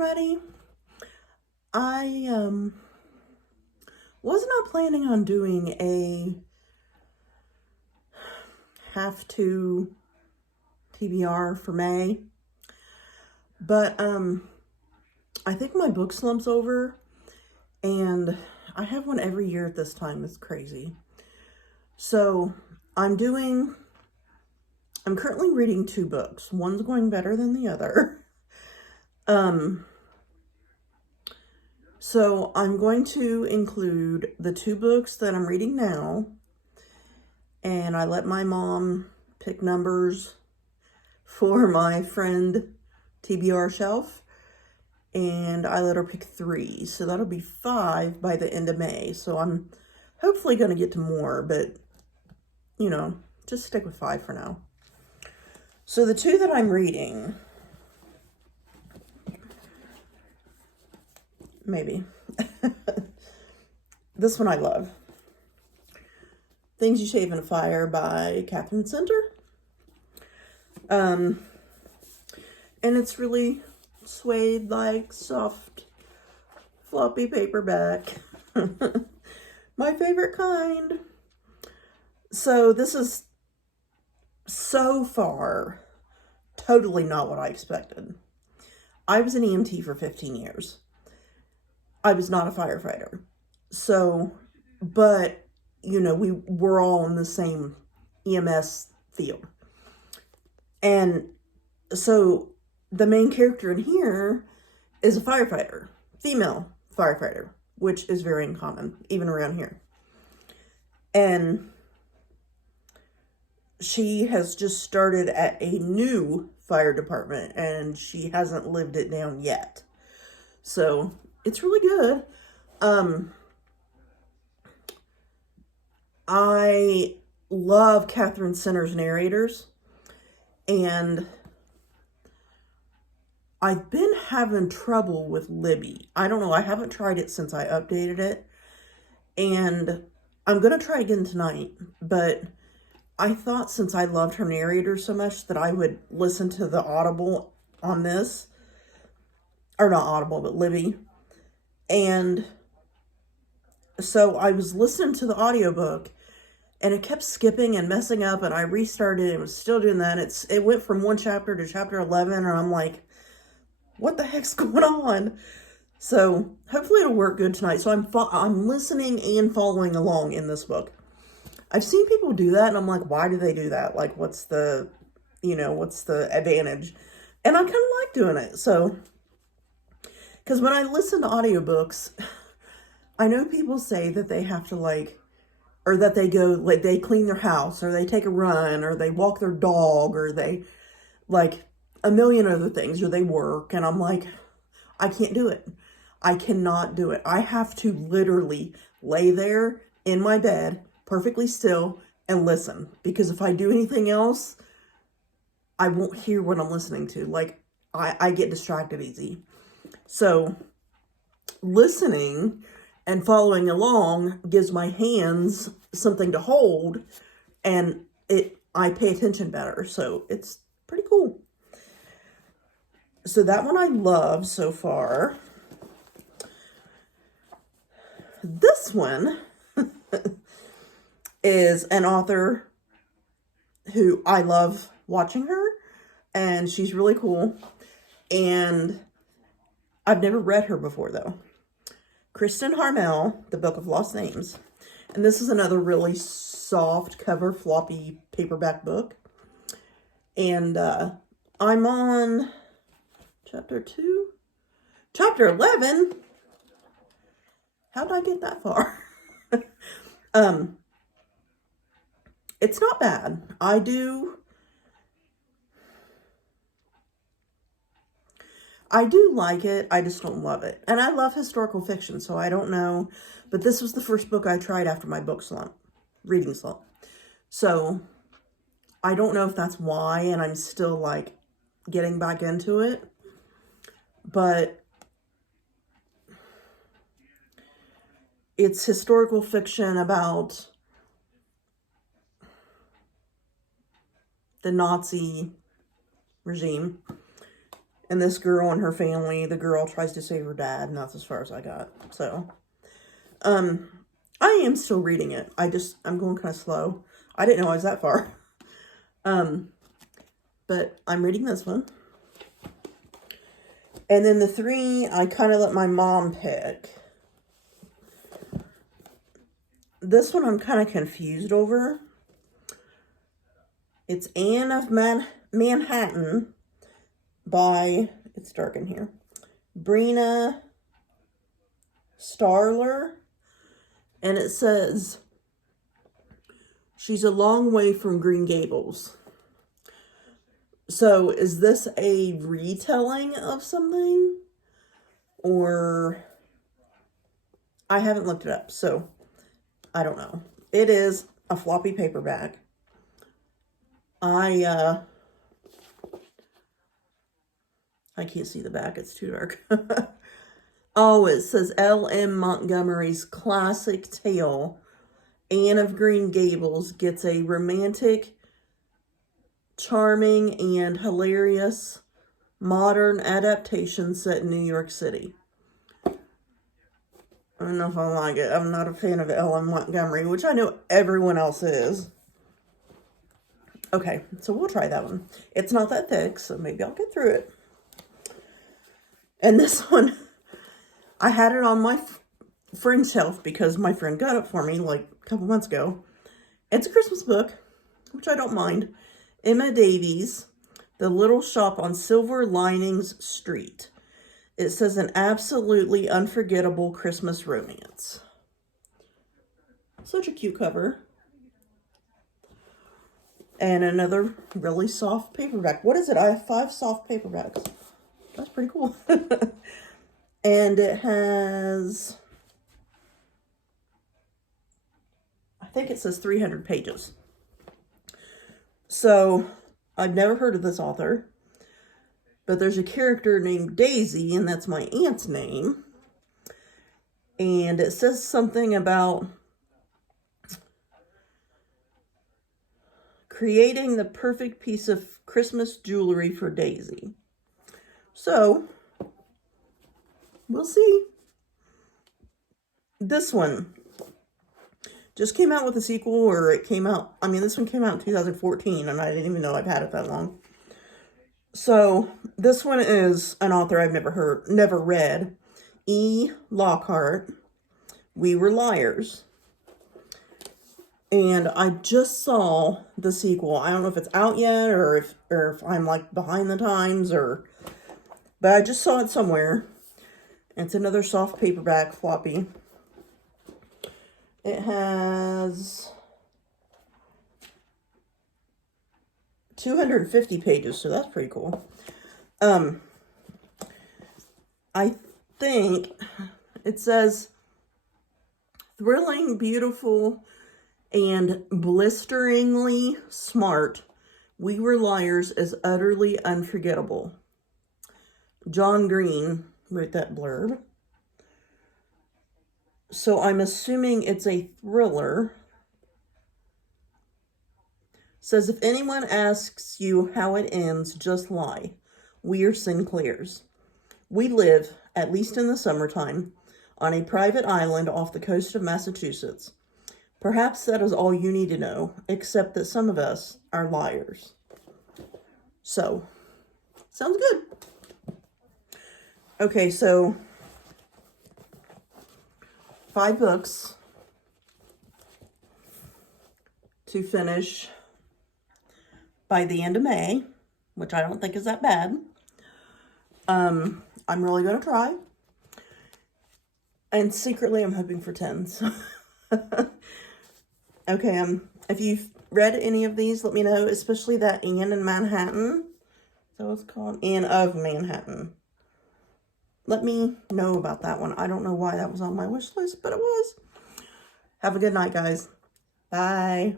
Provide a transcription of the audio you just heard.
everybody. I was not planning on doing a have to TBR for May, but I think my book slump's over, and I have one every year at this time. It's crazy. So I'm currently reading 2 books. One's going better than the other. So I'm going to include the 2 books that I'm reading now, and I let my mom pick numbers for my friend TBR shelf, and I let her pick 3. So that'll be 5 by the end of May. So I'm hopefully going to get to more, but, you know, just stick with 5 for now. So the 2 that I'm reading, maybe. This one I love. Things You Shave in a Fire by Catherine Center. And it's really suede, like soft, floppy paperback. My favorite kind. So this is so far totally not what I expected. I was an EMT for 15 years. I was not a firefighter. So, but, you know, we were all in the same EMS field. And so the main character in here is a firefighter, female firefighter, which is very uncommon, even around here. And she has just started at a new fire department, and she hasn't lived it down yet. So it's really good. I love Catherine Center's narrators, and I've been having trouble with Libby. I don't know. I haven't tried it since I updated it, and I'm going to try again tonight, but I thought since I loved her narrator so much that I would listen to the Audible on this, or not Audible, but Libby. And so I was listening to the audiobook, and it kept skipping and messing up, and I restarted and it was still doing that. It went from 1 chapter to chapter 11, and I'm like, what the heck's going on? So hopefully it'll work good tonight. So I'm listening and following along in this book. I've seen people do that, and I'm like, why do they do that? Like, what's the advantage? And I kind of like doing it. So, because when I listen to audiobooks, I know people say that they have to or that they go, they clean their house, or they take a run, or they walk their dog, or they, a million other things, or they work, and I'm like, I can't do it. I cannot do it. I have to literally lay there in my bed, perfectly still, and listen, because if I do anything else, I won't hear what I'm listening to. I get distracted easy. So listening and following along gives my hands something to hold, and I pay attention better. So it's pretty cool. So that one I love so far. This one is an author who I love watching her, and she's really cool. And I've never read her before, though. Kristen Harmel, The Book of Lost Names. And this is another really soft cover, floppy paperback book. And I'm on chapter 2? Chapter 11? How did I get that far? It's not bad. I do like it. I just don't love it. And I love historical fiction, so I don't know. But this was the first book I tried after my reading slump. So I don't know if that's why, and I'm still getting back into it. But it's historical fiction about the Nazi regime And this girl and her family, the girl tries to save her dad, and that's as far as I got. So, I am still reading it. I'm going kind of slow. I didn't know I was that far. But I'm reading this one. And then the 3, I kind of let my mom pick. This one I'm kind of confused over. It's Anne of Manhattan by, it's dark in here, Brina Starler. And it says, she's a long way from Green Gables. So is this a retelling of something? Or, I haven't looked it up, so I don't know. It is a floppy paperback. I can't see the back, it's too dark. Oh, it says L.M. Montgomery's classic tale, Anne of Green Gables, gets a romantic, charming, and hilarious modern adaptation set in New York City. I don't know if I like it. I'm not a fan of L.M. Montgomery, which I know everyone else is. Okay, so we'll try that one. It's not that thick, so maybe I'll get through it. And this one, I had it on my friend's shelf because my friend got it for me like a couple months ago. It's a Christmas book, which I don't mind. Emma Davies, The Little Shop on Silver Linings Street. It says an absolutely unforgettable Christmas romance. Such a cute cover. And another really soft paperback. What is it? I have 5 soft paperbacks. That's pretty cool. And it has, I think it says 300 pages. So, I've never heard of this author. But there's a character named Daisy, and that's my aunt's name. And it says something about creating the perfect piece of Christmas jewelry for Daisy. So, we'll see. This one just came out with a sequel, or it came out, I mean, this one came out in 2014, and I didn't even know I've had it that long. So, this one is an author I've never read. E. Lockhart, We Were Liars. And I just saw the sequel. I don't know if it's out yet, or if I'm like behind the times, but I just saw it somewhere. It's another soft paperback floppy. It has 250 pages, so that's pretty cool. I think it says thrilling, beautiful, and blisteringly smart. We Were Liars is utterly unforgettable. John Green wrote that blurb. So I'm assuming it's a thriller. Says, if anyone asks you how it ends, just lie. We are Sinclairs. We live, at least in the summertime, on a private island off the coast of Massachusetts. Perhaps that is all you need to know, except that some of us are liars. So, sounds good. Okay, so 5 books to finish by the end of May, which I don't think is that bad. I'm really going to try. And secretly, I'm hoping for 10. So okay, if you've read any of these, let me know, especially that Anne in Manhattan. So it's called Anne of Manhattan. Let me know about that one. I don't know why that was on my wish list, but it was. Have a good night, guys. Bye.